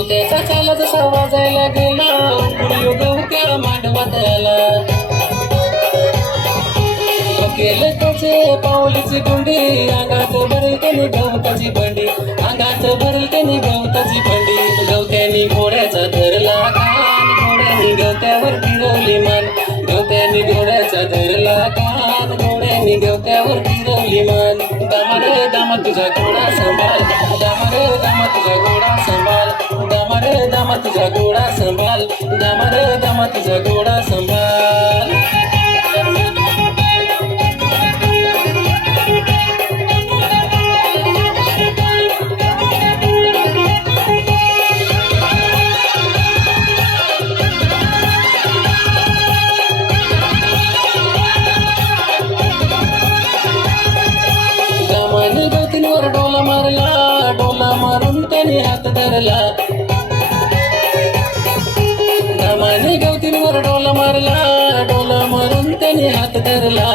डोला जसा वाजायला गेला पुढे गवत्या मांडवात आला केलं त्याचे पाऊलीची गुंडी अंगात भरल त्याने गवताची बंडी अंगात भरल त्याने गवताची बंडी. गवत्यानी घोड्याचा धरला कान घोड्यानी गवत्यावर फिरवली मान. गवत्यानी घोड्याचा धरला कान घोड्यानी गवत्यावर फिरवली मान. दामारे दामा तुझा घोडा सांभाळ. दामा तुझा संभाल सांभाळ. दामारे दामा तुझा घोडा सांभाळ. डोला मारला. डोला मारून त्याने हात धरला. हात धरला.